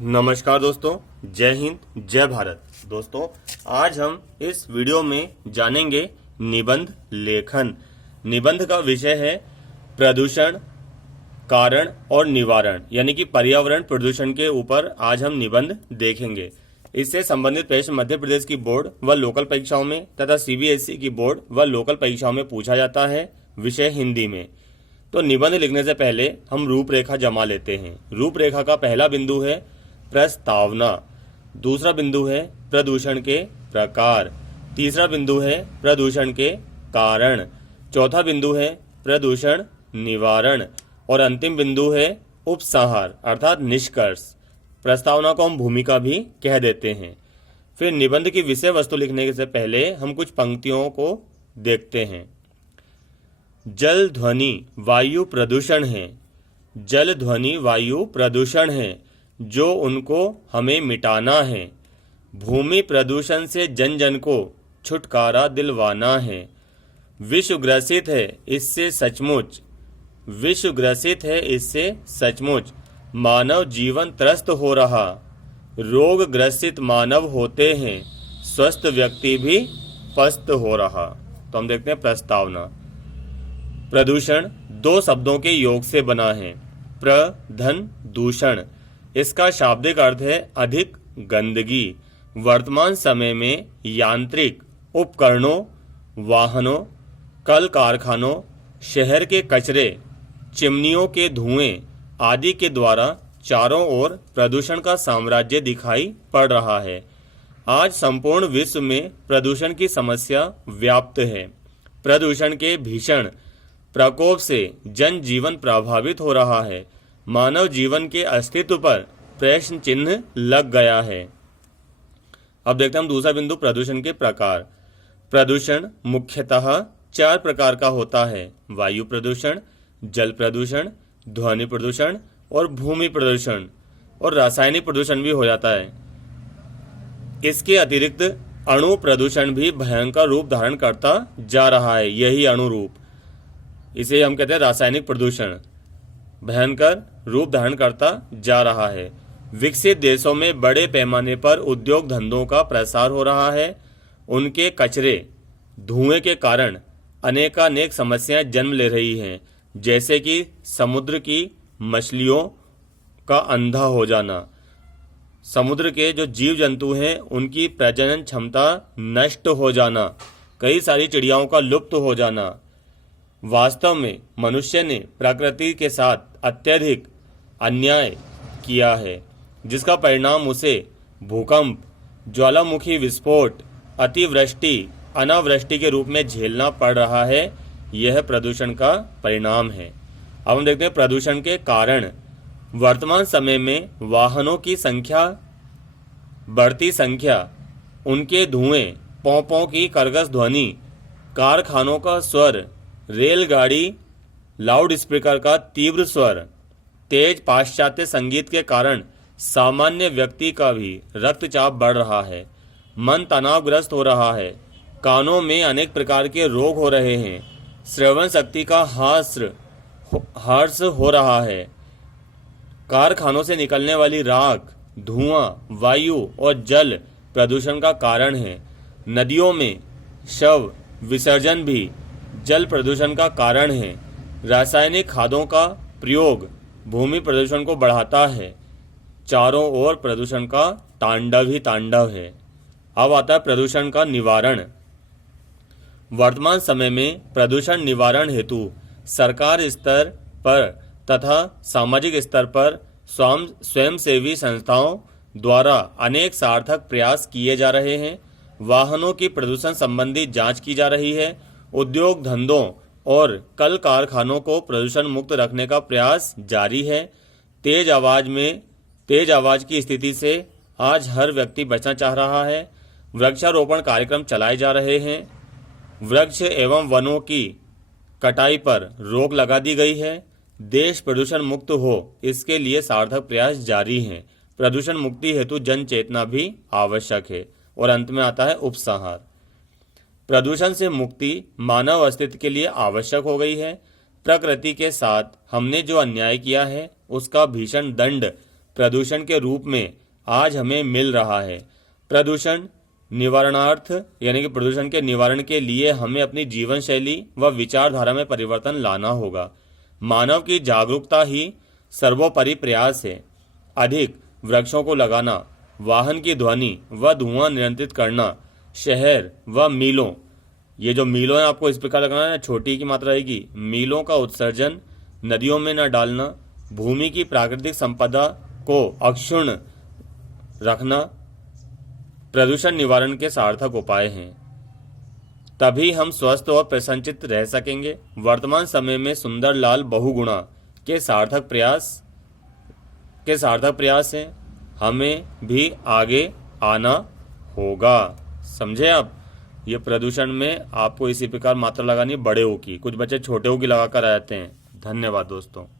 नमस्कार दोस्तों, जय हिंद, जय भारत। दोस्तों, आज हम इस वीडियो में जानेंगे निबंध लेखन। निबंध का विषय है प्रदूषण, कारण और निवारण, यानी कि पर्यावरण प्रदूषण के ऊपर आज हम निबंध देखेंगे। इससे संबंधित प्रश्न मध्य प्रदेश की बोर्ड व लोकल परीक्षाओं में तथा सीबीएसई की बोर्ड व लोकल परीक्षाओं में पूछा जाता है, विषय हिंदी में। तो निबंध लिखने से पहले हम रूपरेखा जमा लेते हैं। रूपरेखा का पहला बिंदु है प्रस्तावना, दूसरा बिंदु है प्रदूषण के प्रकार, तीसरा बिंदु है प्रदूषण के कारण, चौथा बिंदु है प्रदूषण निवारण और अंतिम बिंदु है उपसंहार अर्थात निष्कर्ष। प्रस्तावना को हम भूमिका भी कह देते हैं। फिर निबंध की विषय वस्तु लिखने से पहले हम कुछ पंक्तियों को देखते हैं। जल, ध्वनि, वायु प्रदूषण है। जल, ध्वनि, वायु प्रदूषण है जो उनको हमें मिटाना है। भूमि प्रदूषण से जन जन को छुटकारा दिलवाना है। विश्व ग्रसित है इससे सचमुच, विश्व ग्रसित है इससे सचमुच मानव जीवन त्रस्त हो रहा। रोग ग्रसित मानव होते हैं, स्वस्थ व्यक्ति भी पस्त हो रहा। तो हम देखते हैं प्रस्तावना। प्रदूषण दो शब्दों के योग से बना है, प्रधन दूषण। इसका शाब्दिक अर्थ है अधिक गंदगी। वर्तमान समय में यांत्रिक उपकरणों, वाहनों, कल कारखानों, शहर के कचरे, चिमनियों के धुएं आदि के द्वारा चारों ओर प्रदूषण का साम्राज्य दिखाई पड़ रहा है। आज संपूर्ण विश्व में प्रदूषण की समस्या व्याप्त है। प्रदूषण के भीषण प्रकोप से जन जीवन प्रभावित हो रहा है। मानव जीवन के अस्तित्व पर प्रश्न चिन्ह लग गया है। अब देखते हैं हम दूसरा बिंदु, प्रदूषण के प्रकार। प्रदूषण मुख्यतः चार प्रकार का होता है: वायु प्रदूषण, जल प्रदूषण, ध्वनि प्रदूषण और भूमि प्रदूषण, और रासायनिक प्रदूषण भी हो जाता है। इसके अतिरिक्त अणु प्रदूषण भी भयंकर रूप धारण करता जा रहा है। यही अणु रूप, इसे हम कहते हैं रासायनिक प्रदूषण, भयंकर रूप धारण करता जा रहा है। विकसित देशों में बड़े पैमाने पर उद्योग धंधों का प्रसार हो रहा है। उनके कचरे, धुएं के कारण अनेकानेक समस्याएं जन्म ले रही हैं, जैसे कि समुद्र की मछलियों का अंधा हो जाना, समुद्र के जो जीव जंतु हैं उनकी प्रजनन क्षमता नष्ट हो जाना, कई सारी चिड़ियाओं का लुप्त हो जाना। वास्तव में मनुष्य ने प्रकृति के साथ अत्यधिक अन्याय किया है, जिसका परिणाम उसे भूकंप, ज्वालामुखी विस्फोट, अतिवृष्टि, अनावृष्टि के रूप में झेलना पड़ रहा है। यह प्रदूषण का परिणाम है। अब हम देखते हैं प्रदूषण के कारण। वर्तमान समय में वाहनों की संख्या, बढ़ती संख्या, उनके धुएं, पों की कर्कश ध्वनि, कारखानों का स्वर, रेलगाड़ी लाउड स्पीकर का तीव्र स्वर, तेज पाश्चात्य संगीत के कारण सामान्य व्यक्ति का भी रक्तचाप बढ़ रहा है, मन तनावग्रस्त हो रहा है, कानों में अनेक प्रकार के रोग हो रहे हैं, श्रवण शक्ति का ह्रास हो रहा है। कारखानों से निकलने वाली राख, धुआं, वायु और जल प्रदूषण का कारण है। नदियों में शव विसर्जन भी जल प्रदूषण का कारण है। रासायनिक खादों का प्रयोग भूमि प्रदूषण को बढ़ाता है। चारों ओर प्रदूषण का तांडव ही तांडव है। अब आता है प्रदूषण का निवारण। वर्तमान समय में प्रदूषण निवारण हेतु सरकार स्तर पर तथा सामाजिक स्तर पर स्वयंसेवी संस्थाओं द्वारा अनेक सार्थक प्रयास किए जा रहे हैं। वाहनों की प्रदूषण संबंधी जांच की जा रही है। उद्योग धंधों और कल कारखानों को प्रदूषण मुक्त रखने का प्रयास जारी है। तेज आवाज की स्थिति से आज हर व्यक्ति बचना चाह रहा है। वृक्षारोपण कार्यक्रम चलाए जा रहे हैं। वृक्ष एवं वनों की कटाई पर रोक लगा दी गई है। देश प्रदूषण मुक्त हो, इसके लिए सार्थक प्रयास जारी हैं। प्रदूषण मुक्ति हेतु जन चेतना भी आवश्यक है। और अंत में आता है उपसंहार। प्रदूषण से मुक्ति मानव अस्तित्व के लिए आवश्यक हो गई है। प्रकृति के साथ हमने जो अन्याय किया है उसका भीषण दंड प्रदूषण के रूप में आज हमें मिल रहा है। प्रदूषण निवारणार्थ यानी कि प्रदूषण के निवारण के लिए हमें अपनी जीवन शैली व विचारधारा में परिवर्तन लाना होगा। मानव की जागरूकता ही सर्वोपरि प्रयास है। अधिक वृक्षों को लगाना, वाहन की ध्वनि व धुआं नियंत्रित करना, शहर व मीलों, ये जो मीलों है आपको इस प्रकार लगाना है, छोटी की मात्रा रहेगी, मीलों का उत्सर्जन नदियों में न डालना, भूमि की प्राकृतिक संपदा को अक्षुण्ण रखना प्रदूषण निवारण के सार्थक उपाय हैं। तभी हम स्वस्थ और प्रसन्नचित्त रह सकेंगे। वर्तमान समय में सुंदरलाल बहुगुणा के सार्थक प्रयास हैं। हमें भी आगे आना होगा। समझे आप? ये प्रदूषण में आपको इसी प्रकार मात्रा लगानी बड़े ओ की, कुछ बच्चे छोटे ओ की लगाकर आ जाते हैं। धन्यवाद दोस्तों।